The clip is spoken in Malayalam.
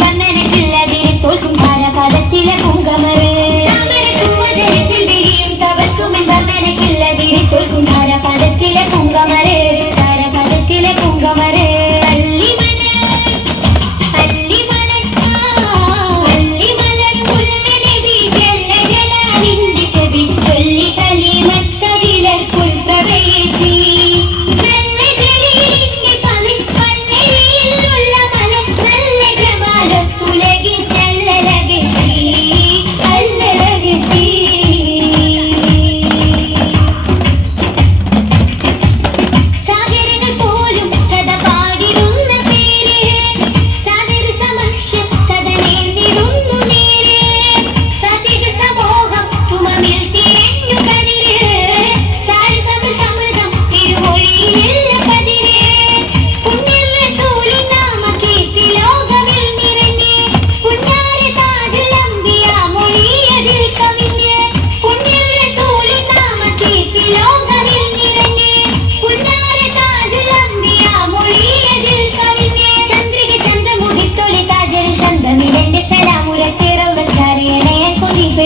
വന്നനക്കില്ലതിരെ തോൽക്കും കാലകാലത്തിലെ വിരിയും തപസ്സുമെൻ വന്നനക്കില്ല